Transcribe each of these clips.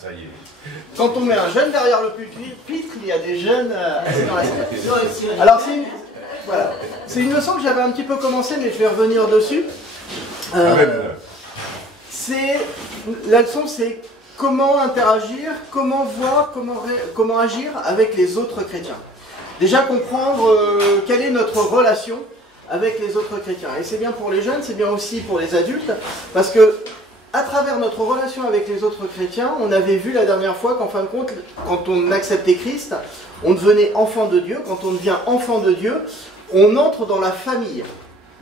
Ça y est. Quand on met un jeune derrière le pupitre, il y a des jeunes assis dans la salle. Alors voilà. C'est une leçon que j'avais un petit peu commencé, mais je vais revenir dessus. La leçon, c'est comment interagir, comment voir, comment agir avec les autres chrétiens. Déjà comprendre quelle est notre relation avec les autres chrétiens. Et c'est bien pour les jeunes, c'est bien aussi pour les adultes, parce que à travers notre relation avec les autres chrétiens, on avait vu la dernière fois qu'en fin de compte, quand on acceptait Christ, on devenait enfant de Dieu. Quand on devient enfant de Dieu, on entre dans la famille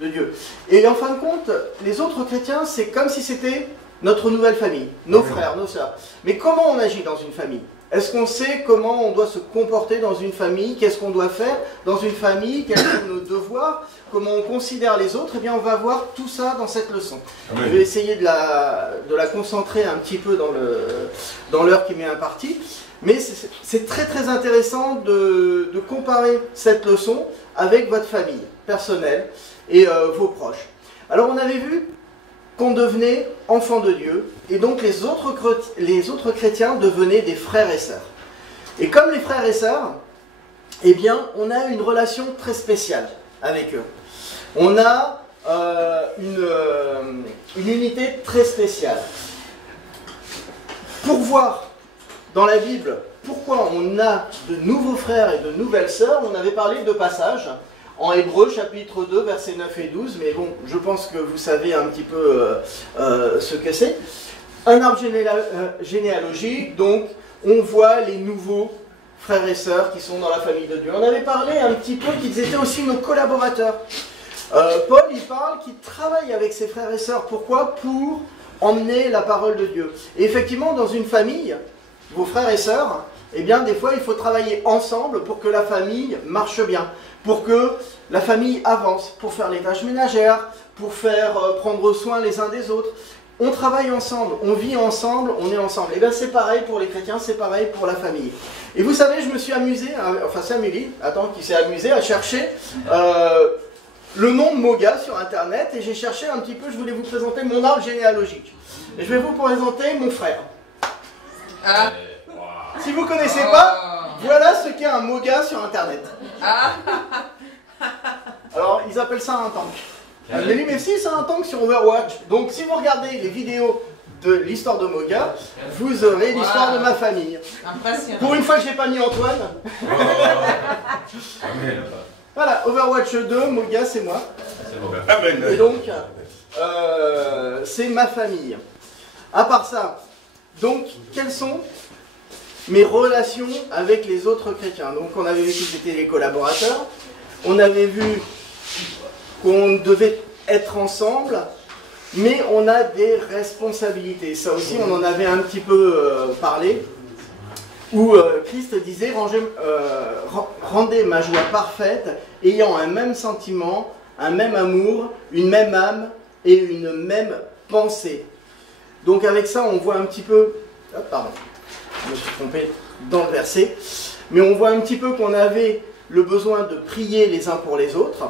de Dieu. Et en fin de compte, les autres chrétiens, c'est comme si c'était notre nouvelle famille, nos frères, nos sœurs. Mais comment on agit dans une famille? Est-ce qu'on sait comment on doit se comporter dans une famille? Qu'est-ce qu'on doit faire dans une famille? Quels sont nos devoirs? Comment on considère les autres? Eh bien, on va voir tout ça dans cette leçon. Je vais essayer de la concentrer un petit peu dans l'heure qui m'est impartie. Mais c'est très très intéressant de comparer cette leçon avec votre famille personnelle et vos proches. Alors, on avait vu qu'on devenait enfant de Dieu, et donc les autres chrétiens devenaient des frères et sœurs. Et comme les frères et sœurs, eh bien, on a une relation très spéciale avec eux. On a une unité très spéciale. Pour voir dans la Bible pourquoi on a de nouveaux frères et de nouvelles sœurs, on avait parlé de passages en Hébreux, chapitre 2, versets 9 et 12, mais bon, je pense que vous savez un petit peu ce que c'est. Un arbre généalogique, donc on voit les nouveaux frères et sœurs qui sont dans la famille de Dieu. On avait parlé un petit peu qu'ils étaient aussi nos collaborateurs. Paul, il parle qu'il travaille avec ses frères et sœurs. Pourquoi? Pour emmener la parole de Dieu. Et effectivement, dans une famille, vos frères et sœurs, eh bien, des fois, il faut travailler ensemble pour que la famille marche bien, pour que la famille avance, pour faire les tâches ménagères, pour faire prendre soin les uns des autres. On travaille ensemble, on vit ensemble, on est ensemble. Et bien, c'est pareil pour les chrétiens, c'est pareil pour la famille. Et vous savez, je me suis amusé, enfin c'est Amélie, qui s'est amusée à chercher le nom de Moga sur Internet, et j'ai cherché un petit peu, je voulais vous présenter mon arbre généalogique. Et je vais vous présenter mon frère. Si vous ne connaissez pas, voilà ce qu'est un Moga sur Internet. Alors, ils appellent ça un tank. Mais si, c'est un tank sur Overwatch. Donc, si vous regardez les vidéos de l'histoire de Moga, vous aurez l'histoire de ma famille. Pour une fois que je n'ai pas mis Antoine. Voilà, Overwatch 2, Moga, c'est moi. Et donc, c'est ma famille. À part ça, donc, quelles sont mes relations avec les autres chrétiens? Donc, on avait vu qu'ils étaient les collaborateurs. On avait vu qu'on devait être ensemble, mais on a des responsabilités. Ça aussi, on en avait un petit peu parlé, où Christ disait rendez ma joie parfaite, ayant un même sentiment, un même amour, une même âme et une même pensée. Donc avec ça, on voit un petit peu... Oh, pardon, je me suis trompé dans le verset. Mais on voit un petit peu qu'on avait le besoin de prier les uns pour les autres,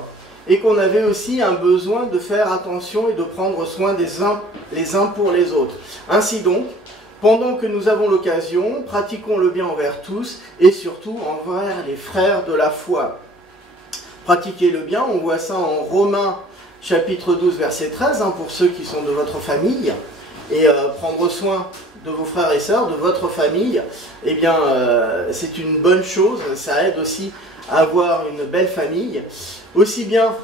et qu'on avait aussi un besoin de faire attention et de prendre soin des uns les uns pour les autres. Ainsi donc, pendant que nous avons l'occasion, pratiquons le bien envers tous, et surtout envers les frères de la foi. Pratiquer le bien, on voit ça en Romains chapitre 12, verset 13, pour ceux qui sont de votre famille, et prendre soin de vos frères et sœurs, de votre famille, eh bien, c'est une bonne chose, ça aide aussi à avoir une belle famille, aussi bien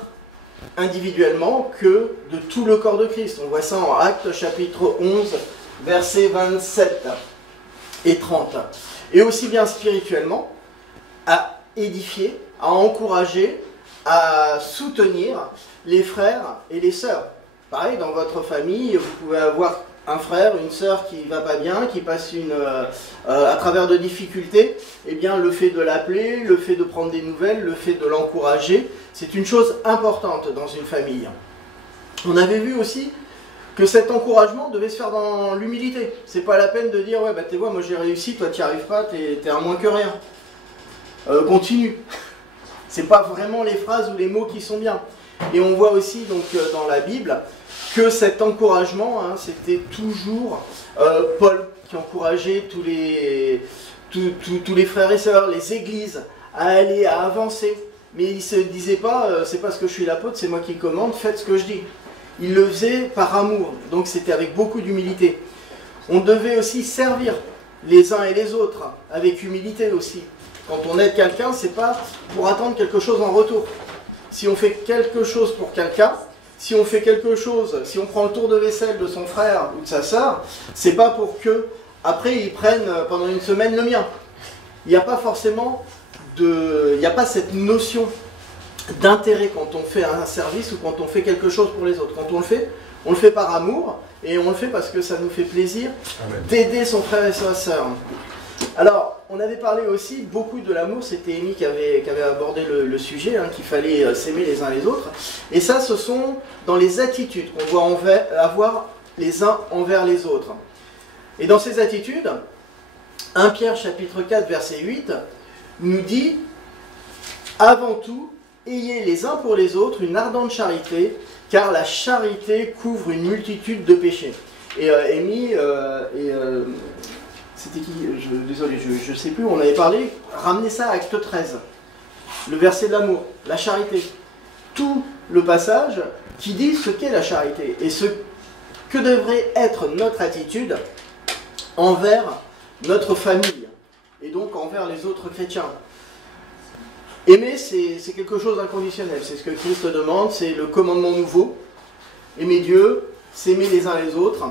individuellement que de tout le corps de Christ. On voit ça en Actes chapitre 11, versets 27 et 30. Et aussi bien spirituellement, à édifier, à encourager, à soutenir les frères et les sœurs. Pareil, dans votre famille, vous pouvez avoir un frère, une sœur qui va pas bien, qui passe à travers de difficultés. Eh bien, le fait de l'appeler, le fait de prendre des nouvelles, le fait de l'encourager, c'est une chose importante dans une famille. On avait vu aussi que cet encouragement devait se faire dans l'humilité. C'est pas la peine de dire, ouais, bah tu vois, moi j'ai réussi, toi tu n'y arrives pas, t'es un moins que rien. Continue. C'est pas vraiment les phrases ou les mots qui sont bien. Et on voit aussi donc, dans la Bible que cet encouragement, hein, c'était toujours Paul qui encourageait tous les frères et sœurs, les églises, à aller, à avancer. Mais il ne se disait pas, c'est parce que je suis l'apôtre, c'est moi qui commande, faites ce que je dis. Il le faisait par amour, donc c'était avec beaucoup d'humilité. On devait aussi servir les uns et les autres, avec humilité aussi. Quand on aide quelqu'un, c'est pas pour attendre quelque chose en retour. Si on fait quelque chose pour quelqu'un, si on fait quelque chose, si on prend le tour de vaisselle de son frère ou de sa sœur, c'est pas pour que après ils prennent pendant une semaine le mien. Il n'y a pas forcément il n'y a pas cette notion d'intérêt quand on fait un service ou quand on fait quelque chose pour les autres. Quand on le fait par amour et on le fait parce que ça nous fait plaisir d'aider son frère et sa sœur. Alors, on avait parlé aussi beaucoup de l'amour, c'était Amy qui avait abordé le sujet, hein, qu'il fallait s'aimer les uns les autres. Et ça, ce sont dans les attitudes qu'on doit avoir les uns envers les autres. Et dans ces attitudes, 1 Pierre chapitre 4 verset 8 nous dit « Avant tout, ayez les uns pour les autres une ardente charité, car la charité couvre une multitude de péchés. » Et Amy c'était qui? Désolé, je ne sais plus, on avait parlé, ramenez ça à Acte 13, le verset de l'amour, la charité. Tout le passage qui dit ce qu'est la charité et ce que devrait être notre attitude envers notre famille et donc envers les autres chrétiens. Aimer, c'est quelque chose d'inconditionnel, c'est ce que Christ demande, c'est le commandement nouveau. Aimer Dieu, s'aimer les uns les autres.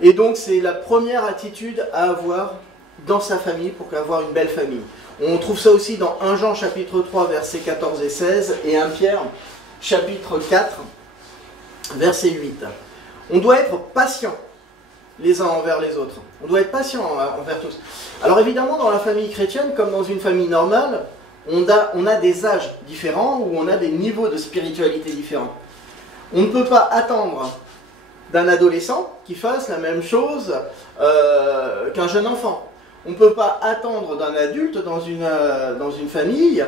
Et donc c'est la première attitude à avoir dans sa famille pour avoir une belle famille. On trouve ça aussi dans 1 Jean chapitre 3 versets 14 et 16 et 1 Pierre chapitre 4 verset 8. On doit être patient les uns envers les autres. On doit être patient envers tous. Alors évidemment dans la famille chrétienne comme dans une famille normale, on a des âges différents ou on a des niveaux de spiritualité différents. On ne peut pas attendre d'un adolescent qui fasse la même chose qu'un jeune enfant. On ne peut pas attendre d'un adulte dans une famille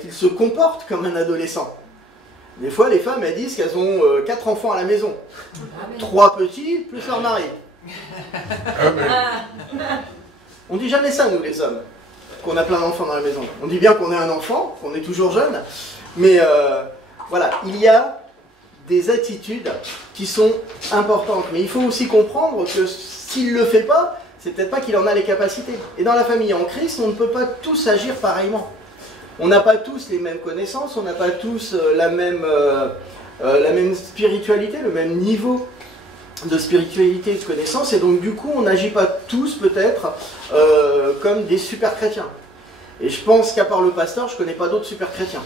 qu'il se comporte comme un adolescent. Des fois, les femmes, elles disent qu'elles ont 4 enfants à la maison. 3 petits, plus leur mari. On dit jamais ça, nous, les hommes, qu'on a plein d'enfants dans la maison. On dit bien qu'on est un enfant, qu'on est toujours jeune, mais voilà, il y a des attitudes qui sont importantes. Mais il faut aussi comprendre que s'il ne le fait pas, c'est peut-être pas qu'il en a les capacités. Et dans la famille en Christ, on ne peut pas tous agir pareillement. On n'a pas tous les mêmes connaissances, on n'a pas tous la même spiritualité, le même niveau de spiritualité et de connaissance, et donc du coup on n'agit pas tous peut-être comme des super chrétiens. Et je pense qu'à part le pasteur, je ne connais pas d'autres super chrétiens.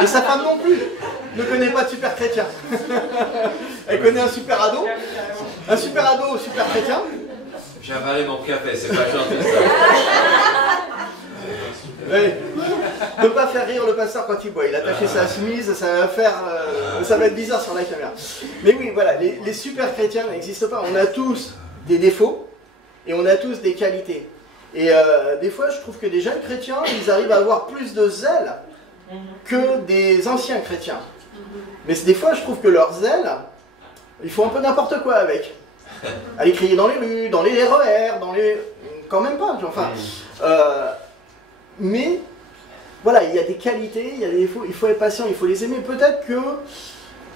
Et sa femme non plus ne connaît pas de super chrétien. Elle connaît un super ado super chrétien. J'ai avalé mon café, c'est pas gentil ça. Oui. Ne pas faire rire le pasteur quand il boit. Il a attaché sa chemise, ça va être bizarre sur la caméra. Mais oui, voilà, les super chrétiens n'existent pas. On a tous des défauts et on a tous des qualités. Et des fois, je trouve que des jeunes chrétiens, ils arrivent à avoir plus de zèle que des anciens chrétiens. Mais des fois, je trouve que leur zèle, ils font un peu n'importe quoi avec. Aller crier dans les rues, dans les RER, quand même pas, enfin... mais, voilà, il y a des qualités, il y a des défauts, il faut être patient, il faut les aimer. Peut-être que...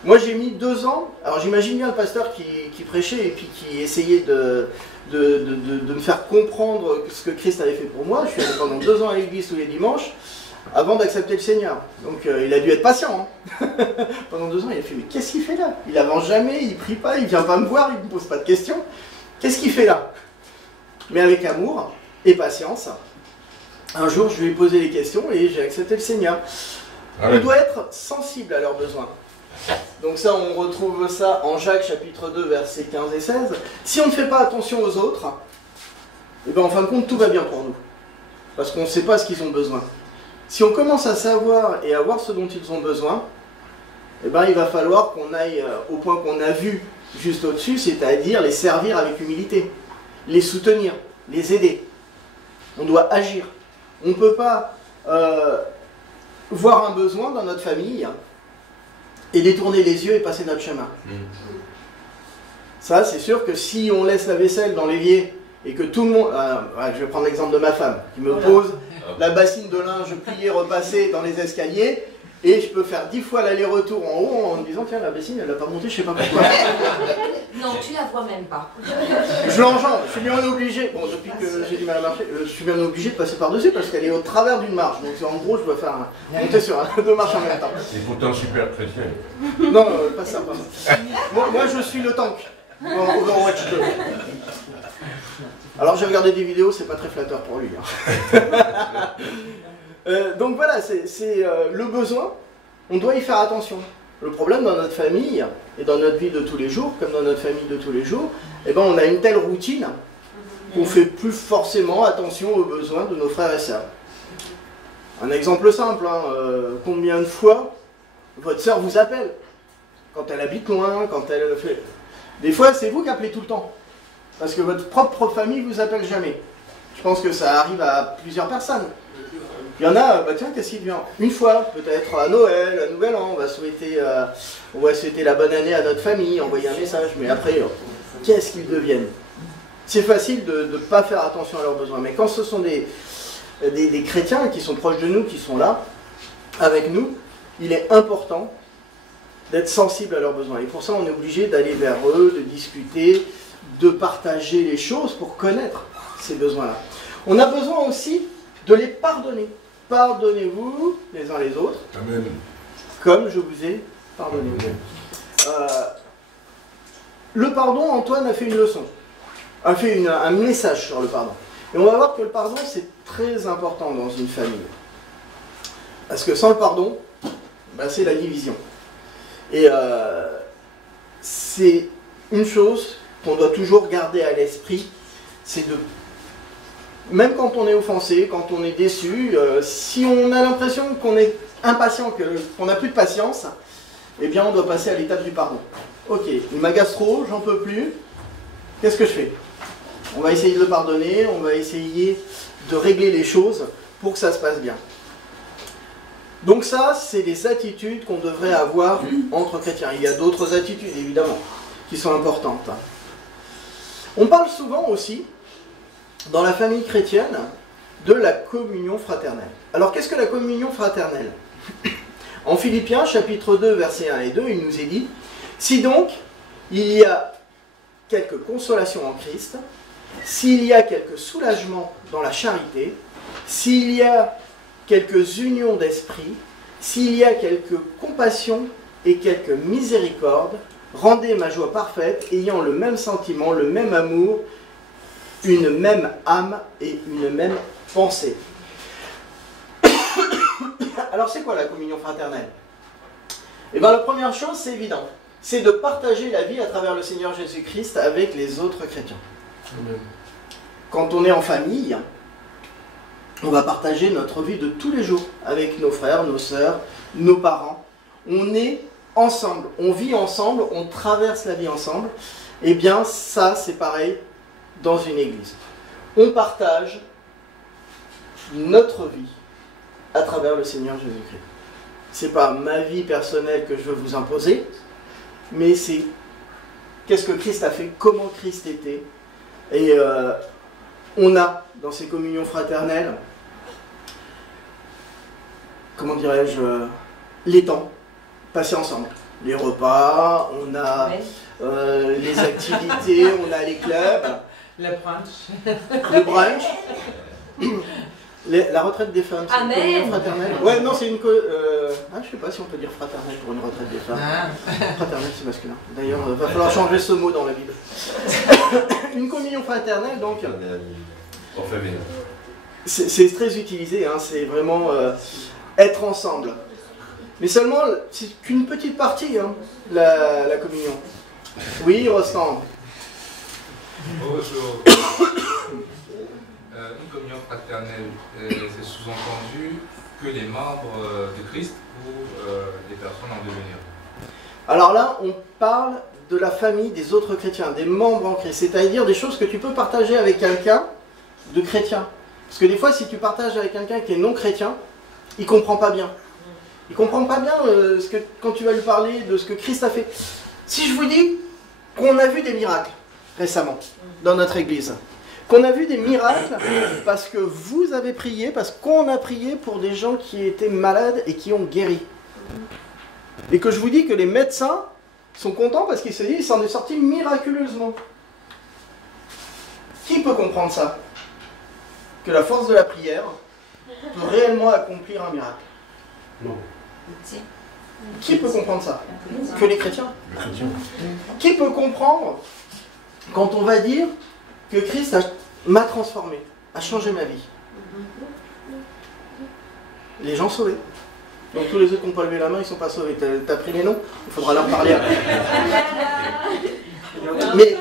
Moi, j'ai mis 2 ans... Alors, j'imagine bien le pasteur qui prêchait et puis qui essayait de me faire comprendre ce que Christ avait fait pour moi. Je suis allé pendant 2 ans à l'église tous les dimanches, avant d'accepter le Seigneur. Donc il a dû être patient. Hein. Pendant 2 ans, il a fait, mais qu'est-ce qu'il fait là? Il avance jamais, il prie pas, il vient pas me voir, il ne me pose pas de questions. Qu'est-ce qu'il fait là? Mais avec amour et patience, un jour je lui ai posé les questions et j'ai accepté le Seigneur. On doit être sensible à leurs besoins. Donc ça, on retrouve ça en Jacques chapitre 2, versets 15 et 16. Si on ne fait pas attention aux autres, et bien en fin de compte, tout va bien pour nous. Parce qu'on ne sait pas ce qu'ils ont besoin. Si on commence à savoir et à voir ce dont ils ont besoin, eh ben, il va falloir qu'on aille au point qu'on a vu juste au-dessus, c'est-à-dire les servir avec humilité, les soutenir, les aider. On doit agir. On ne peut pas voir un besoin dans notre famille et détourner les yeux et passer notre chemin. Ça, c'est sûr que si on laisse la vaisselle dans l'évier et que tout le monde... je vais prendre l'exemple de ma femme, qui me pose la bassine de linge pliée, repassée dans les escaliers, et je peux faire 10 fois l'aller-retour en haut en me disant, tiens, la bassine, elle n'a pas monté, je sais pas pourquoi. Non, tu la vois même pas. Je l'enjambe, je suis bien obligé, bon, depuis que j'ai du mal à marcher, je suis bien obligé de passer par-dessus parce qu'elle est au travers d'une marche. Donc en gros, je dois faire monter sur 2 marches en même temps. C'est pourtant super chrétien. Non, pas ça, pas ça. Moi, je suis le tank dans Overwatch 2. Alors j'ai regardé des vidéos, c'est pas très flatteur pour lui. Donc voilà, c'est le besoin, on doit y faire attention. Le problème dans notre famille, et dans notre vie de tous les jours, comme dans notre famille de tous les jours, eh ben, on a une telle routine qu'on ne fait plus forcément attention aux besoins de nos frères et sœurs. Un exemple simple, combien de fois votre sœur vous appelle? Quand elle habite loin, quand elle fait... Des fois, c'est vous qui appelez tout le temps. Parce que votre propre famille ne vous appelle jamais. Je pense que ça arrive à plusieurs personnes. Il y en a, bah tiens, qu'est-ce qui vient? Une fois, peut-être à Noël, à Nouvel An, on va souhaiter la bonne année à notre famille, envoyer un message, mais après, qu'est-ce qu'ils deviennent? C'est facile de ne pas faire attention à leurs besoins, mais quand ce sont des chrétiens qui sont proches de nous, qui sont là, avec nous, il est important d'être sensible à leurs besoins. Et pour ça, on est obligé d'aller vers eux, de discuter, de partager les choses pour connaître ces besoins-là. On a besoin aussi de les pardonner. Pardonnez-vous les uns les autres, Amen. comme je vous ai pardonné. Le pardon, Antoine a fait une leçon, a fait un message sur le pardon. Et on va voir que le pardon, c'est très important dans une famille. Parce que sans le pardon, bah, c'est la division. Et c'est une chose qu'on doit toujours garder à l'esprit, c'est de... Même quand on est offensé, quand on est déçu, si on a l'impression qu'on est impatient, qu'on n'a plus de patience, eh bien on doit passer à l'étape du pardon. Ok, il m'agace trop, j'en peux plus, qu'est-ce que je fais? On va essayer de le pardonner, on va essayer de régler les choses pour que ça se passe bien. Donc ça, c'est des attitudes qu'on devrait avoir entre chrétiens. Il y a d'autres attitudes, évidemment, qui sont importantes. On parle souvent aussi, dans la famille chrétienne, de la communion fraternelle. Alors, qu'est-ce que la communion fraternelle? En Philippiens, chapitre 2, versets 1 et 2, il nous est dit « Si donc, il y a quelque consolation en Christ, s'il y a quelque soulagement dans la charité, s'il y a quelques unions d'esprit, s'il y a quelque compassion et quelque miséricorde, rendez ma joie parfaite, ayant le même sentiment, le même amour, une même âme et une même pensée. » Alors c'est quoi la communion fraternelle? Eh bien la première chose, c'est évident, c'est de partager la vie à travers le Seigneur Jésus-Christ avec les autres chrétiens. Amen. Quand on est en famille, on va partager notre vie de tous les jours avec nos frères, nos sœurs, nos parents. On est ensemble, on vit ensemble, on traverse la vie ensemble. Eh bien ça, c'est pareil dans une église. On partage notre vie à travers le Seigneur Jésus-Christ. C'est pas ma vie personnelle que je veux vous imposer, mais c'est qu'est-ce que Christ a fait, comment Christ était. Et on a dans ces communions fraternelles, comment dirais-je, les temps passés ensemble. Les repas, on a les activités, on a les clubs. Le brunch. Le brunch. La retraite des femmes, c'est une communion fraternelle. Ouais, non, c'est une... je sais pas si on peut dire fraternelle pour une retraite des femmes. Fraternelle, c'est masculin. D'ailleurs, il va falloir changer ce mot dans la Bible. Une communion fraternelle, donc... C'est très utilisé, hein, c'est vraiment être ensemble. Mais seulement, c'est qu'une petite partie, hein, la communion. Oui, Rostand. Bonjour. Une communion fraternelle, c'est sous-entendu que les membres de Christ ou des personnes en devenir. Alors là, on parle de la famille des autres chrétiens, des membres en Christ, c'est-à-dire des choses que tu peux partager avec quelqu'un de chrétien. Parce que des fois, si tu partages avec quelqu'un qui est non chrétien, il ne comprend pas bien. Il ne comprend pas bien quand tu vas lui parler de ce que Christ a fait. Si je vous dis qu'on a vu des miracles récemment dans notre église, qu'on a vu des miracles parce que vous avez prié, parce qu'on a prié pour des gens qui étaient malades et qui ont guéri. Et que je vous dis que les médecins sont contents parce qu'ils se disent qu'il s'en est sorti miraculeusement. Qui peut comprendre ça? Que la force de la prière peut réellement accomplir un miracle? Non. Qui peut comprendre ça? Que les chrétiens. Qui peut comprendre quand on va dire que Christ m'a transformé, a changé ma vie? Les gens sauvés. Donc tous les autres qui n'ont pas levé la main, ils ne sont pas sauvés. T'as pris les noms? Il faudra leur parler après. Mais,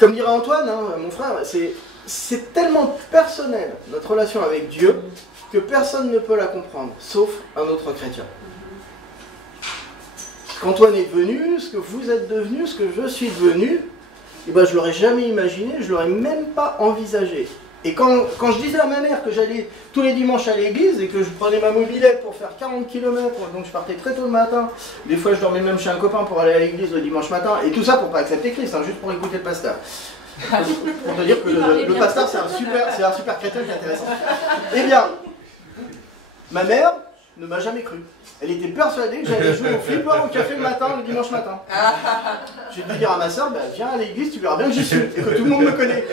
comme dirait Antoine, hein, mon frère, c'est tellement personnel, notre relation avec Dieu, que personne ne peut la comprendre, sauf un autre chrétien. Ce qu'Antoine est devenu, ce que vous êtes devenu, ce que je suis devenu, eh ben, je ne l'aurais jamais imaginé, je ne l'aurais même pas envisagé. Et quand je disais à ma mère que j'allais tous les dimanches à l'église et que je prenais ma mobilette pour faire 40 km, donc je partais très tôt le matin, des fois je dormais même chez un copain pour aller à l'église le dimanche matin, et tout ça pour pas accepter Christ, hein, juste pour écouter le pasteur. Pour te dire que le pasteur c'est un super chrétien qui est intéressant. Eh bien, ma mère ne m'a jamais cru. Elle était persuadée que j'allais jouer au flipper au café le matin, le dimanche matin. J'ai dû dire à ma soeur, bah, viens à l'église, tu verras bien que j'y suis, et que tout le monde me connaît.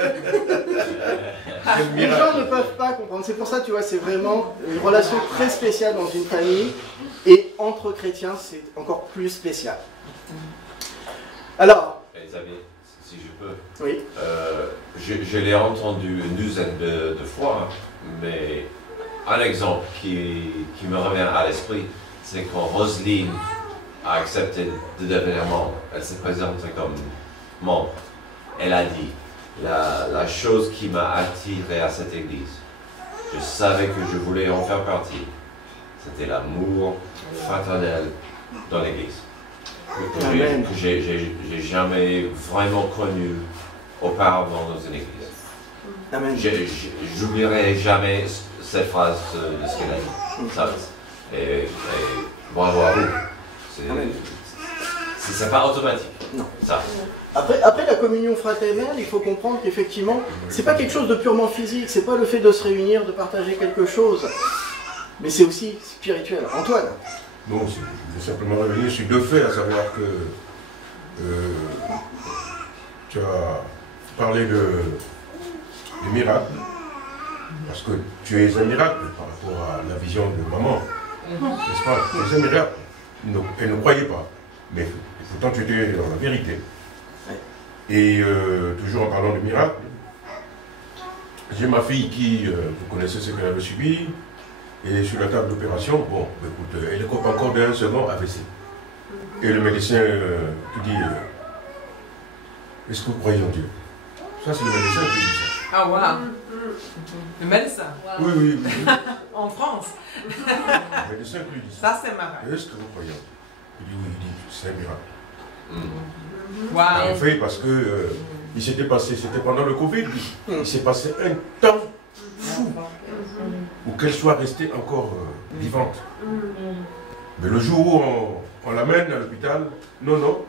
Les gens ne peuvent pas comprendre. C'est pour ça, tu vois, c'est vraiment une relation très spéciale dans une famille, et entre chrétiens, c'est encore plus spécial. Alors... Elisabeth, si je peux. Oui. Je l'ai entendu une douzaine de fois, mais un exemple qui me revient à l'esprit, c'est quand Roselyne a accepté de devenir membre. Elle s'est présentée comme membre. Elle a dit, la chose qui m'a attiré à cette église, je savais que je voulais en faire partie, c'était l'amour fraternel dans l'église. Que j'ai jamais vraiment connu auparavant dans une église. Amen. J'oublierai jamais cette phrase de ce qu'elle a dit. Ça, et bravo à vous. C'est pas automatique. Non. Ça. Après la communion fraternelle, il faut comprendre qu'effectivement, c'est pas quelque chose de purement physique, c'est pas le fait de se réunir, de partager quelque chose, mais c'est aussi spirituel. Antoine? Non, je vais simplement revenir sur deux faits, à savoir que tu as parlé de miracles, parce que tu es un miracle par rapport à la vision de maman, n'est-ce pas? Tu es un miracle. Elle ne croyait pas, mais pourtant tu étais dans la vérité. Et toujours en parlant de miracles, j'ai ma fille qui, vous connaissez ce qu'elle avait subi, et sur la table d'opération, bon, écoute, elle est encore d'un second AVC. Et le médecin qui dit, est-ce que vous croyez en Dieu? Ça, c'est le médecin qui dit ça. Ah, wow. Le médecin? Oui, oui, oui. En France? Le médecin qui dit ça. Ça, c'est marrant. Est-ce que vous croyez en Dieu? Il dit oui, il dit, c'est un miracle. Wow. En fait, parce que il s'était passé, c'était pendant le Covid, il s'est passé un temps fou où qu'elle soit restée encore vivante. Mais le jour où on l'amène à l'hôpital, non,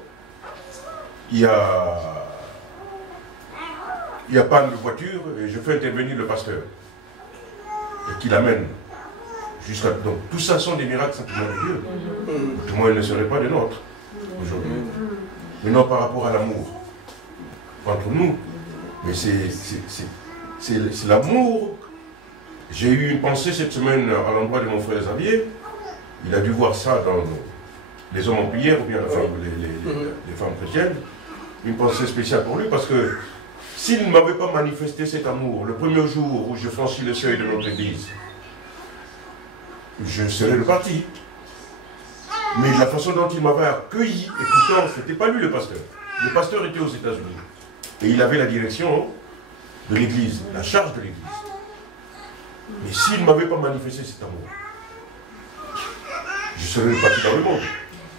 il y a panne de voiture et je fais intervenir le pasteur et qui l'amène jusqu'à... Donc tout ça sont des miracles simplement de Dieu. Du moins, ils ne seraient pas des nôtres aujourd'hui. Mais non par rapport à l'amour entre nous. Mais c'est l'amour. J'ai eu une pensée cette semaine à l'endroit de mon frère Xavier. Il a dû voir ça dans les hommes en prière ou bien les femmes chrétiennes. Une pensée spéciale pour lui parce que s'il ne m'avait pas manifesté cet amour le premier jour où je franchis le seuil de notre église, je serais reparti. Mais la façon dont il m'avait accueilli, et pourtant, ce n'était pas lui le pasteur. Le pasteur était aux États-Unis. Et il avait la direction de l'église, la charge de l'église. Mais s'il ne m'avait pas manifesté cet amour, je serais reparti dans le monde.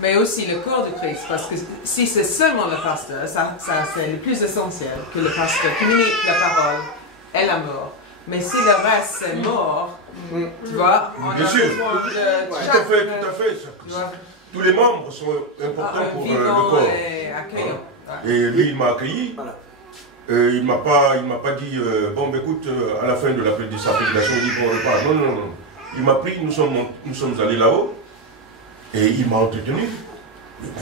Mais aussi le corps de Christ, parce que si c'est seulement le pasteur, ça c'est le plus essentiel, que le pasteur communique la parole et la mort. Mais si le reste est mort, tu vois, on Bien a sûr. besoin de Tout à fait, tout à fait. Tous les membres sont importants pour le corps. Et accueillant. Et lui, il m'a accueilli. Voilà. Il m'a pas dit, bon, ben, écoute, à la fin de sa prédication, il dit qu'on repart. Non, non, non. Il m'a pris, nous sommes allés là-haut, et il m'a entretenu.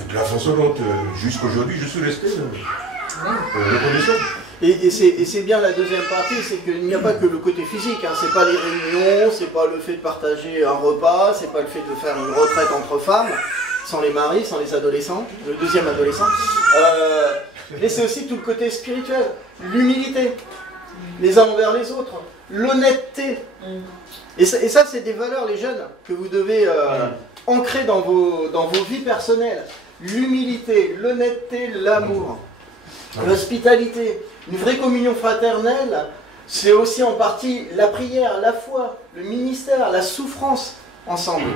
De la façon dont, jusqu'aujourd'hui, je suis resté reconnaissant. Et c'est bien la deuxième partie, c'est qu'il n'y a pas que le côté physique, hein. C'est pas les réunions, c'est pas le fait de partager un repas, c'est pas le fait de faire une retraite entre femmes, sans les maris, sans les adolescents, le deuxième adolescent. Mais c'est aussi tout le côté spirituel, l'humilité, les uns envers les autres, l'honnêteté. Et ça c'est des valeurs, les jeunes, que vous devez ancrer dans vos vies personnelles. L'humilité, l'honnêteté, l'amour, l'hospitalité. Une vraie communion fraternelle, c'est aussi en partie la prière, la foi, le ministère, la souffrance ensemble.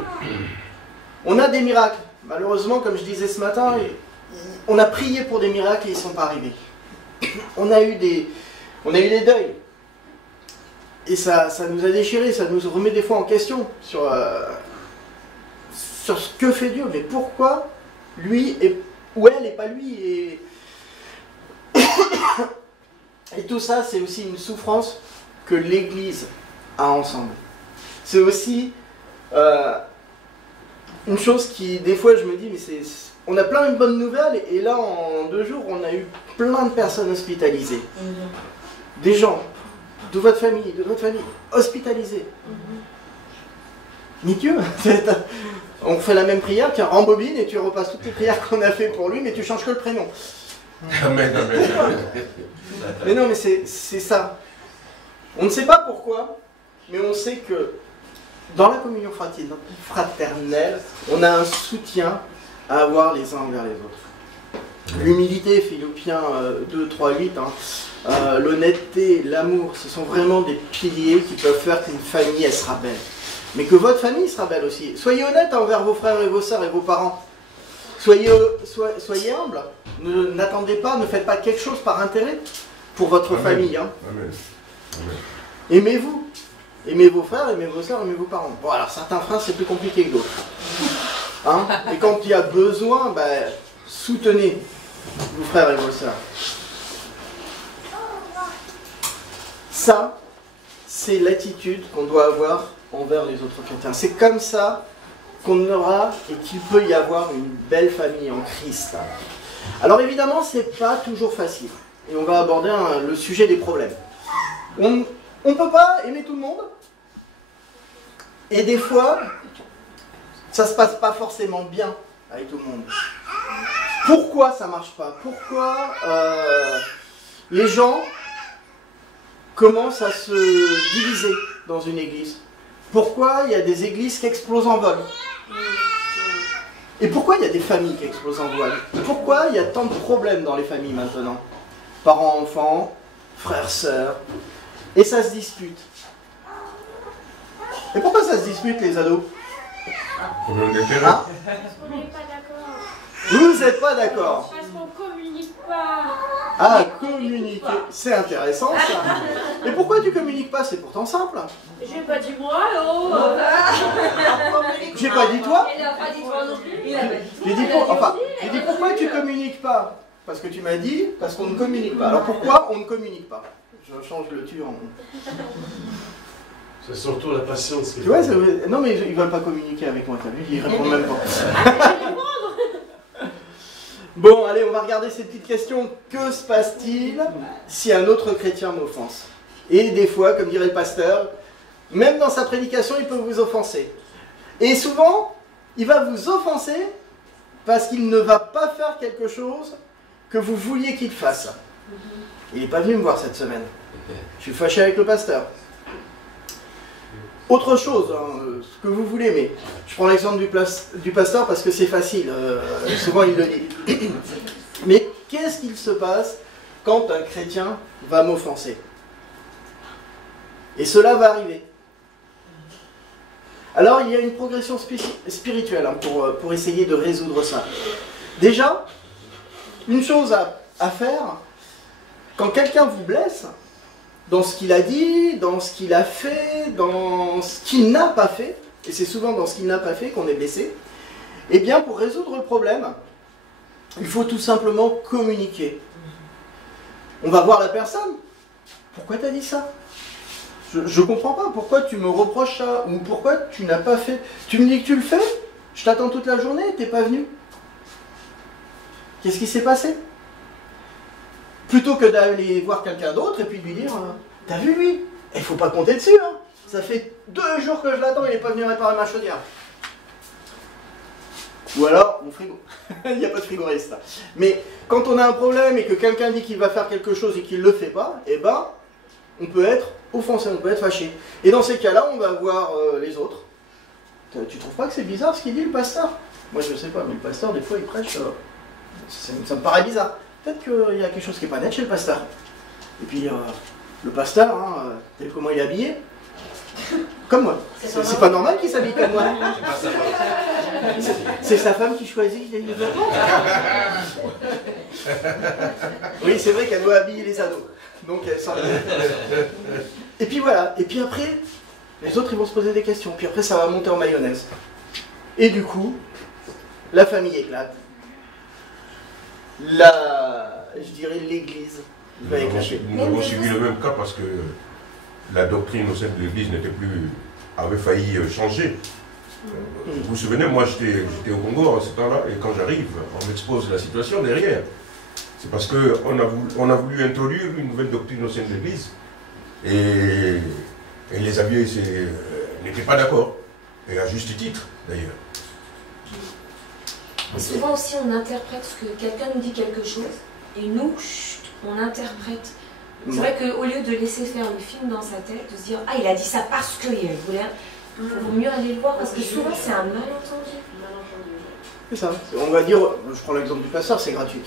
On a des miracles. Malheureusement, comme je disais ce matin, on a prié pour des miracles et ils ne sont pas arrivés. On a eu des deuils. Et ça nous a déchirés, ça nous remet des fois en question sur ce que fait Dieu. Mais pourquoi lui ou elle et pas lui Et tout ça, c'est aussi une souffrance que l'Église a ensemble. C'est aussi une chose qui, des fois, je me dis, mais on a plein de bonnes nouvelles, et là, en 2 jours, on a eu plein de personnes hospitalisées. Des gens de votre famille, hospitalisés. Mais Dieu, on fait la même prière, tiens, rembobine, et tu repasses toutes les prières qu'on a fait pour lui, mais tu changes que le prénom. Amen, amen. Mais non, mais c'est ça. On ne sait pas pourquoi, mais on sait que dans la communion fraternelle, on a un soutien à avoir les uns envers les autres. L'humilité, Philippiens 2, 3, 8, l'honnêteté, l'amour, ce sont vraiment des piliers qui peuvent faire qu'une famille, elle sera belle. Mais que votre famille sera belle aussi. Soyez honnête envers vos frères et vos sœurs et vos parents. Soyez humbles. N'attendez pas, ne faites pas quelque chose par intérêt pour votre famille. Hein. Amen. Amen. Aimez-vous. Aimez vos frères, aimez vos sœurs, aimez vos parents. Bon, alors certains frères, c'est plus compliqué que d'autres. Hein? Et quand il y a besoin, ben, soutenez vos frères et vos sœurs. Ça, c'est l'attitude qu'on doit avoir envers les autres chrétiens. C'est comme ça qu'on aura et qu'il peut y avoir une belle famille en Christ. Alors évidemment, c'est pas toujours facile. Et on va aborder le sujet des problèmes. On ne peut pas aimer tout le monde. Et des fois, ça se passe pas forcément bien avec tout le monde. Pourquoi ça marche pas? Pourquoi les gens commencent à se diviser dans une église? Pourquoi il y a des églises qui explosent en vol? Et pourquoi il y a des familles qui explosent en vol? Pourquoi il y a tant de problèmes dans les familles maintenant? Parents, enfants, frères, sœurs. Et ça se dispute. Et pourquoi ça se dispute, les ados? Problème d'intérêt. Hein? Parce qu'on n'est pas d'accord. Vous n'êtes pas d'accord? Parce qu'on communique pas. Ah, communiquer, c'est intéressant ça. Mais pourquoi tu communiques pas? C'est pourtant simple. J'ai pas dit moi, oh. J'ai pas dit toi. Il a pas dit toi non plus. J'ai dit, j'ai dit pourquoi tu communiques pas? Parce que tu m'as dit, parce qu'on ne communique pas. Alors pourquoi on ne communique pas? Je change le tu en... C'est surtout la patience. Tu vois, non mais ils veulent pas communiquer avec moi, t'as vu? Ils répondent même pas. Bon, allez, on va regarder ces petites questions. Que se passe-t-il si un autre chrétien m'offense? Et des fois, comme dirait le pasteur, même dans sa prédication, il peut vous offenser. Et souvent, il va vous offenser parce qu'il ne va pas faire quelque chose que vous vouliez qu'il fasse. Il n'est pas venu me voir cette semaine. Je suis fâché avec le pasteur. Autre chose, hein, ce que vous voulez, mais je prends l'exemple du pasteur parce que c'est facile, souvent il le dit. Mais qu'est-ce qu'il se passe quand un chrétien va m'offenser? Et cela va arriver. Alors il y a une progression spirituelle hein, pour essayer de résoudre ça. Déjà, une chose à faire, quand quelqu'un vous blesse, dans ce qu'il a dit, dans ce qu'il a fait, dans ce qu'il n'a pas fait, et c'est souvent dans ce qu'il n'a pas fait qu'on est blessé, eh bien pour résoudre le problème, il faut tout simplement communiquer. On va voir la personne. Pourquoi tu as dit ça? Je comprends pas, pourquoi tu me reproches ça? Ou pourquoi tu n'as pas fait? Tu me dis que tu le fais? Je t'attends toute la journée, t'es pas venu. Qu'est-ce qui s'est passé? Plutôt que d'aller voir quelqu'un d'autre et puis de lui dire t'as vu lui? Il faut pas compter dessus, hein. Ça fait 2 jours que je l'attends, il n'est pas venu réparer ma chaudière. Ou alors, mon frigo. Il n'y a pas de frigoriste. Mais quand on a un problème et que quelqu'un dit qu'il va faire quelque chose et qu'il ne le fait pas, eh ben, on peut être offensé, on peut être fâché. Et dans ces cas-là, on va voir les autres. Tu trouves pas que c'est bizarre ce qu'il dit, le pasteur? Moi, je ne sais pas, mais le pasteur, des fois, il prêche. Ça me paraît bizarre. Peut-être qu'il y a quelque chose qui n'est pas net chez le pasteur. Et puis, le pasteur, hein, t'as vu comment il est habillé? Comme moi. C'est pas normal qu'il s'habille comme moi. C'est sa femme qui choisit les vêtements. Oui, c'est vrai qu'elle doit habiller les ados. Donc elle s'en... Et puis voilà. Et puis après, les autres ils vont se poser des questions. Puis après ça va monter en mayonnaise. Et du coup, la famille éclate. Je dirais l'église va éclater. Nous avons suivi le même cas parce que la doctrine au sein de l'église avait failli changer. Vous vous souvenez, moi j'étais au Congo en ce temps-là, et quand j'arrive, on m'expose la situation derrière. C'est parce qu'on a voulu introduire une nouvelle doctrine au sein de l'église, et les amis n'étaient pas d'accord, et à juste titre d'ailleurs. Souvent aussi on interprète ce que quelqu'un nous dit quelque chose, et nous, chut, on interprète. C'est vrai qu'au lieu de laisser faire le film dans sa tête, de se dire « Ah, il a dit ça parce qu'il voulait... » Il vaut mieux aller le voir parce que souvent c'est un malentendu. C'est ça. On va dire, je prends l'exemple du pasteur, c'est gratuit.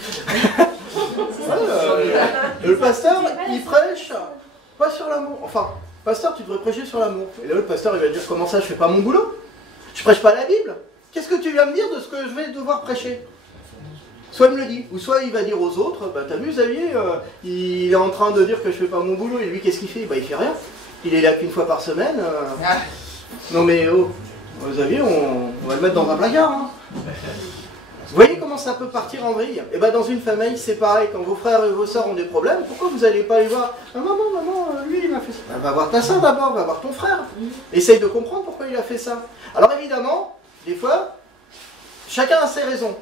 Le pasteur, il prêche pas sur l'amour. Enfin, pasteur, tu devrais prêcher sur l'amour. Et là, le pasteur, il va dire, comment ça, je fais pas mon boulot? Je prêche pas la Bible? Qu'est-ce que tu viens me dire de ce que je vais devoir prêcher? Soit il me le dit, ou soit il va dire aux autres, bah t'as vu Xavier, il est en train de dire que je fais pas mon boulot, et lui qu'est-ce qu'il fait? Bah il fait rien. Il est là qu'une fois par semaine. Non mais oh, Xavier, on va le mettre dans un placard. Hein. Vous voyez comment ça peut partir en vrille? Et bah dans une famille c'est pareil, quand vos frères et vos sœurs ont des problèmes, pourquoi vous n'allez pas aller voir maman, lui il m'a fait ça. Bah, va voir ta soeur d'abord, va voir ton frère. Essaye de comprendre pourquoi il a fait ça. Alors évidemment, des fois, chacun a ses raisons.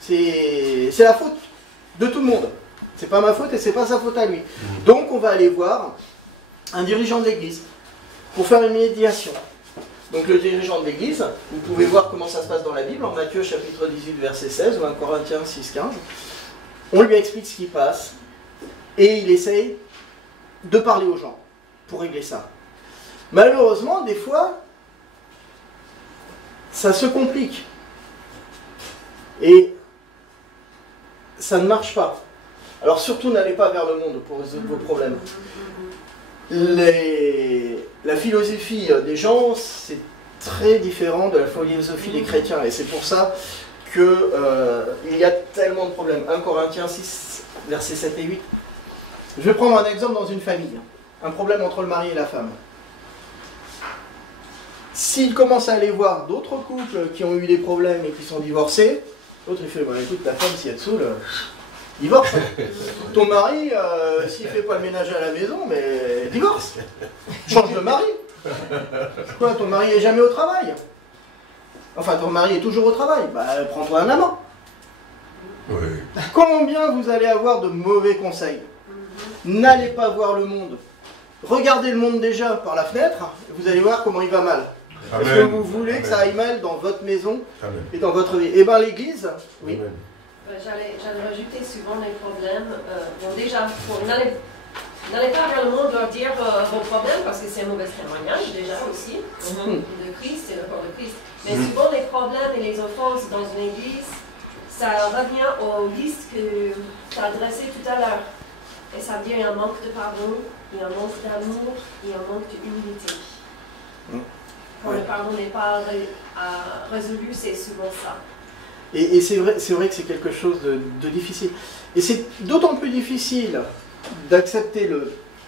C'est la faute de tout le monde. C'est pas ma faute et c'est pas sa faute à lui. Donc on va aller voir un dirigeant de l'église pour faire une médiation. Donc le dirigeant de l'église, vous pouvez voir comment ça se passe dans la Bible, en Matthieu chapitre 18 verset 16 ou en Corinthiens 6, 15. On lui explique ce qui passe et il essaye de parler aux gens pour régler ça. Malheureusement, des fois, ça se complique. Et ça ne marche pas. Alors surtout, n'allez pas vers le monde pour résoudre vos problèmes. La philosophie des gens, c'est très différent de la philosophie des chrétiens. Et c'est pour ça qu'il y a tellement de problèmes. 1 Corinthiens 6, versets 7 et 8. Je vais prendre un exemple dans une famille. Un problème entre le mari et la femme. S'il commence à aller voir d'autres couples qui ont eu des problèmes et qui sont divorcés, l'autre il fait, bah, écoute, ta femme, si elle te saoule, divorce. Ton mari, s'il fait pas le ménage à la maison, mais divorce. Change de mari. Quoi, ton mari est jamais au travail? Enfin, ton mari est toujours au travail. Bah, prends-toi un amant. Oui. Combien vous allez avoir de mauvais conseils? N'allez pas voir le monde. Regardez le monde déjà par la fenêtre, et vous allez voir comment il va mal. Est-ce que vous voulez que ça aille mal dans votre maison et dans votre vie? Eh bien, l'église, oui. J'allais rajouter souvent les problèmes. Bon, déjà, n'allez pas vers le monde leur dire vos problèmes parce que c'est un mauvais témoignage, déjà aussi, de Christ et le corps de Christ. Mais souvent, les problèmes et les offenses dans une église, ça revient aux listes que tu as dressées tout à l'heure. Et ça veut dire qu'il y a un manque de pardon, il y a un manque d'amour, il y a un manque d'humilité. Quand le pardon n'est pas résolu, c'est souvent ça. Et c'est vrai que c'est quelque chose de difficile. Et c'est d'autant plus difficile d'accepter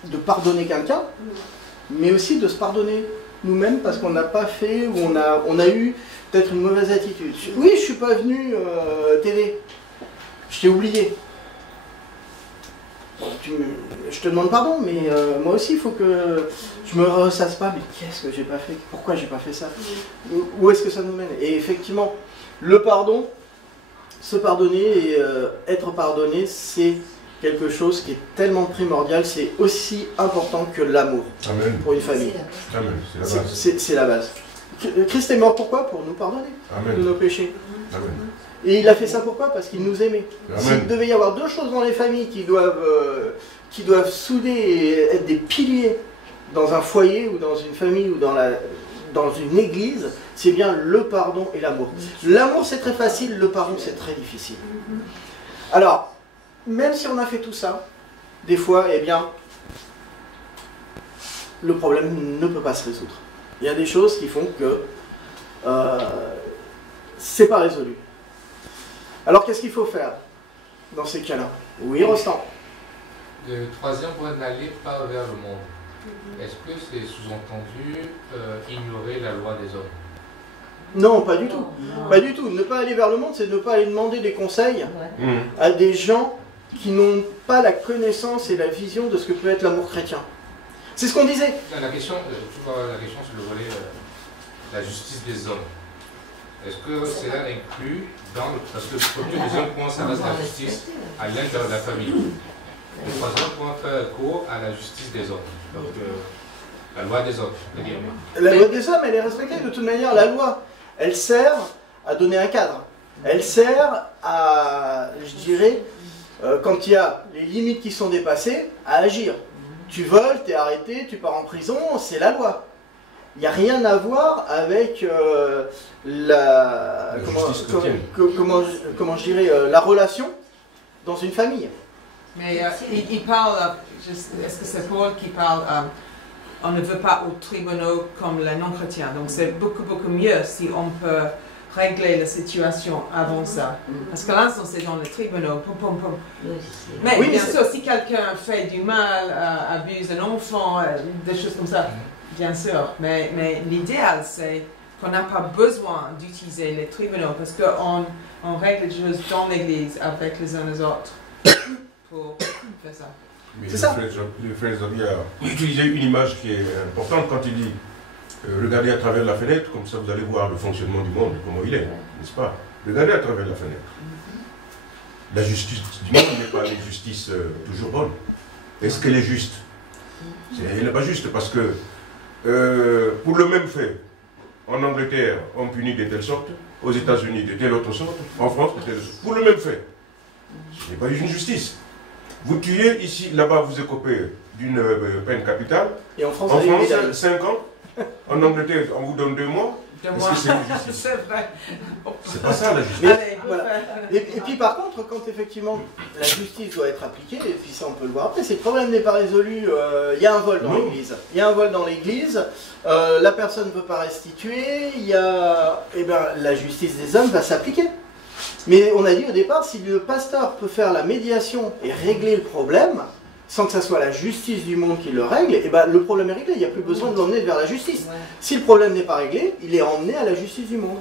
de pardonner quelqu'un, mais aussi de se pardonner nous-mêmes parce qu'on n'a pas fait ou on a eu peut-être une mauvaise attitude. Oui, je suis pas venu t'aider, je t'ai oublié. Je te demande pardon, mais moi aussi il faut que je me ressasse pas, mais qu'est-ce que j'ai pas fait? Pourquoi j'ai pas fait ça? Où est-ce que ça nous mène? Et effectivement, le pardon, se pardonner et être pardonné, c'est quelque chose qui est tellement primordial, c'est aussi important que l'amour pour une famille. Amen. C'est la base. Christ est mort pourquoi? Pour nous pardonner de nos péchés. Amen. Et il a fait ça pourquoi? Parce qu'il nous aimait. S'il devait y avoir deux choses dans les familles qui doivent souder et être des piliers dans un foyer ou dans une famille ou dans une église, c'est bien le pardon et l'amour. L'amour c'est très facile, le pardon c'est très difficile. Alors, même si on a fait tout ça, des fois, eh bien, le problème ne peut pas se résoudre. Il y a des choses qui font que c'est pas résolu. Alors qu'est-ce qu'il faut faire dans ces cas-là? Oui, Rostand. Le troisième point, n'allez pas vers le monde. Est-ce que c'est sous-entendu ignorer la loi des hommes? Non, pas du tout. Pas du tout. Ne pas aller vers le monde, c'est ne pas aller demander des conseils à des gens qui n'ont pas la connaissance et la vision de ce que peut être l'amour chrétien. C'est ce qu'on disait. La question sur le volet la justice des hommes. Est-ce que cela inclut parce que le premier et deuxième point, ça reste la justice à l'intérieur de la famille. Le troisième point fait cours à la justice des hommes. Donc, la loi des hommes, je veux dire. La loi des hommes, elle est respectée. De toute manière, la loi, elle sert à donner un cadre. Elle sert à, je dirais, quand il y a les limites qui sont dépassées, à agir. Tu voles, tu es arrêté, tu pars en prison, c'est la loi. Il n'y a rien à voir avec la relation dans une famille. Mais il parle, est-ce que c'est Paul qui parle, on ne veut pas aux tribunaux comme les non-chrétiens. Donc c'est beaucoup mieux si on peut régler la situation avant ça. Parce que là, c'est dans les tribunaux. Mais oui, bien sûr, si quelqu'un fait du mal, abuse un enfant, des choses comme ça, bien sûr. Mais l'idéal, c'est qu'on n'a pas besoin d'utiliser les tribunaux parce qu'on règle les choses dans l'église avec les uns les autres pour faire ça. Mais le frère Xavier a utilisé une image qui est importante quand il dit regardez à travers la fenêtre, comme ça vous allez voir le fonctionnement du monde, comment il est, n'est-ce pas? Regardez à travers la fenêtre. La justice du monde n'est pas une justice toujours bonne. Est-ce qu'elle est juste? Elle n'est pas juste parce que pour le même fait, en Angleterre, on punit de telle sorte, aux États-Unis de telle autre sorte, en France de telle sorte. Pour le même fait. Ce n'est pas une justice. Vous tuez ici, là-bas, vous écopez d'une peine capitale. Et en France, 5 ans. En Angleterre, on vous donne 2 mois. Est-ce que c'est une justice? C'est vrai. C'est pas ça la justice. Mais, voilà. Et puis par contre, quand effectivement la justice doit être appliquée, et puis ça on peut le voir après, si le problème n'est pas résolu, il y a un vol dans l'église. Il y a un vol dans l'église, la personne ne peut pas restituer, la justice des hommes va s'appliquer. Mais on a dit au départ, si le pasteur peut faire la médiation et régler le problème, sans que ça soit la justice du monde qui le règle, le problème est réglé, il n'y a plus besoin de l'emmener vers la justice. Si le problème n'est pas réglé, il est emmené à la justice du monde.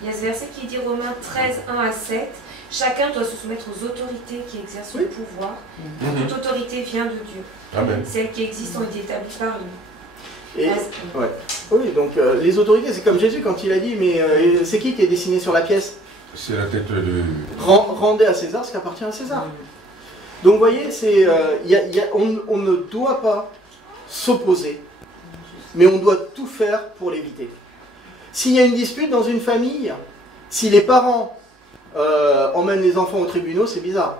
Il y a ce verset qui dit Romains 13, 1 à 7, chacun doit se soumettre aux autorités qui exercent le pouvoir. Toute autorité vient de Dieu. Amen. Celles qui existent ont été établies par lui. Oui, donc les autorités, c'est comme Jésus quand il a dit, mais c'est qui est dessiné sur la pièce? C'est la tête de... Rendez à César ce qui appartient à César. Donc vous voyez, on ne doit pas s'opposer, mais on doit tout faire pour l'éviter. S'il y a une dispute dans une famille, si les parents emmènent les enfants aux tribunaux, c'est bizarre.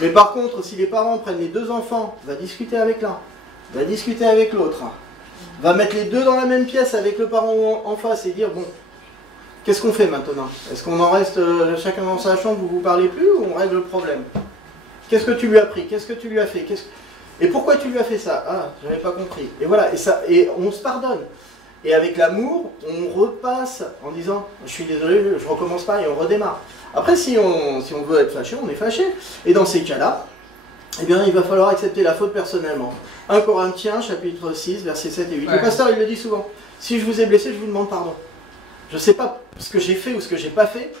Mais par contre, si les parents prennent les 2 enfants, va discuter avec l'un, va discuter avec l'autre, va mettre les 2 dans la même pièce avec le parent en face et dire, bon, qu'est-ce qu'on fait maintenant? Est-ce qu'on en reste chacun dans sa chambre, vous ne vous parlez plus, ou on règle le problème? Qu'est-ce que tu lui as pris? Qu'est-ce que tu lui as fait? Et pourquoi tu lui as fait ça? Ah, je n'avais pas compris. Et voilà, et on se pardonne. Et avec l'amour, on repasse en disant, je suis désolé, je recommence pas, et on redémarre. Après, si on veut être fâché, on est fâché. Et dans ces cas-là, eh bien, il va falloir accepter la faute personnellement. 1 Corinthiens, chapitre 6, versets 7 et 8. Ouais. Le pasteur, il le dit souvent. Si je vous ai blessé, je vous demande pardon. Je ne sais pas ce que j'ai fait ou ce que j'ai pas fait,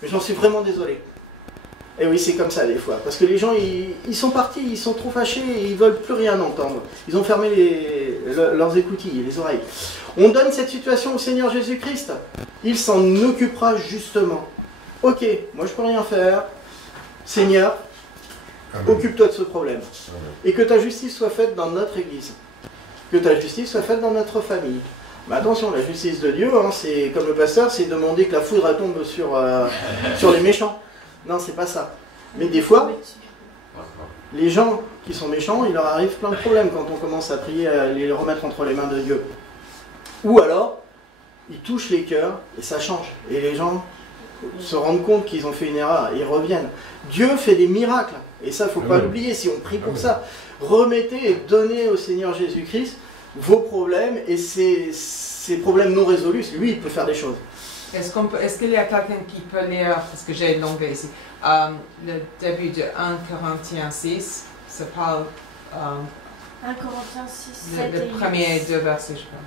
mais j'en suis vraiment désolé. Et oui, c'est comme ça des fois. Parce que les gens, ils sont partis, ils sont trop fâchés et ils veulent plus rien entendre. Ils ont fermé leurs écoutilles, les oreilles. On donne cette situation au Seigneur Jésus-Christ. Il s'en occupera justement. Ok, moi je peux rien faire. Seigneur, occupe-toi de ce problème. Et que ta justice soit faite dans notre Église. Que ta justice soit faite dans notre famille. Mais attention, la justice de Dieu, hein, c'est comme le pasteur, c'est demander que la foudre tombe sur les méchants. Non, c'est pas ça. Mais des fois, les gens qui sont méchants, il leur arrive plein de problèmes quand on commence à prier, à les remettre entre les mains de Dieu. Ou alors, ils touchent les cœurs et ça change. Et les gens se rendent compte qu'ils ont fait une erreur et ils reviennent. Dieu fait des miracles. Et ça, il ne faut pas l'oublier si on prie pour ça. Remettez et donnez au Seigneur Jésus-Christ vos problèmes et ces problèmes non résolus. Lui, il peut faire des choses. Est-ce qu'il y a quelqu'un qui peut lire, parce que j'ai l'onglet ici, le début de 1 Corinthiens 6, ça parle 1 Corinthiens 6, 7 le et 8. premier 2 versets, je crois.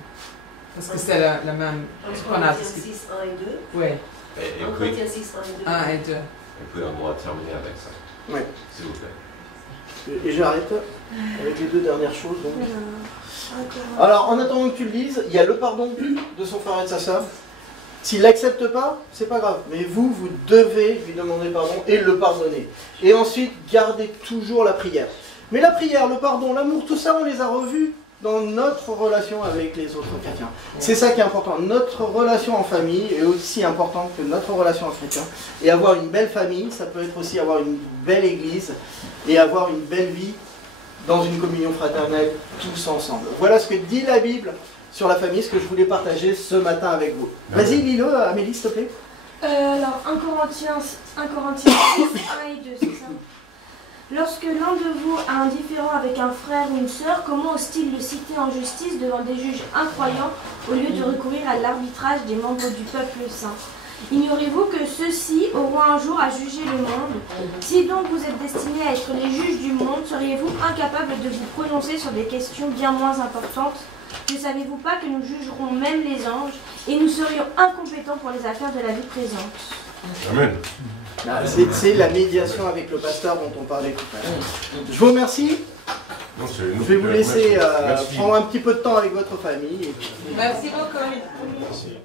Parce que c'est le même. 1 Corinthiens 6, 1 et 2. Oui. 1 Corinthiens 6, 1 et 2. 1 et 2. Et puis on doit terminer avec ça. Oui. S'il vous plaît. Et j'arrête avec les deux dernières choses. Donc. Alors, en attendant que tu le lises, il y a le pardon de son frère et de sa sœur. S'il ne l'accepte pas, c'est pas grave. Mais vous devez lui demander pardon et le pardonner. Et ensuite, gardez toujours la prière. Mais la prière, le pardon, l'amour, tout ça, on les a revus dans notre relation avec les autres chrétiens. C'est ça qui est important. Notre relation en famille est aussi importante que notre relation en chrétien. Et avoir une belle famille, ça peut être aussi avoir une belle église et avoir une belle vie dans une communion fraternelle tous ensemble. Voilà ce que dit la Bible sur la famille, ce que je voulais partager ce matin avec vous. Vas-y, lis-le, Amélie, s'il te plaît. Alors, 1 Corinthiens 6, 1 et 2, c'est ça. Lorsque l'un de vous a un différend avec un frère ou une sœur, comment ose-t-il le citer en justice devant des juges incroyants au lieu de recourir à l'arbitrage des membres du peuple saint? Ignorez-vous que ceux-ci auront un jour à juger le monde? Si donc vous êtes destinés à être les juges du monde, seriez-vous incapables de vous prononcer sur des questions bien moins importantes? Ne savez-vous pas que nous jugerons même les anges et nous serions incompétents pour les affaires de la vie présente? Amen. C'est la médiation avec le pasteur dont on parlait tout à l'heure. Je vous remercie. Non, je vais vous laisser prendre un petit peu de temps avec votre famille. Merci beaucoup. Merci.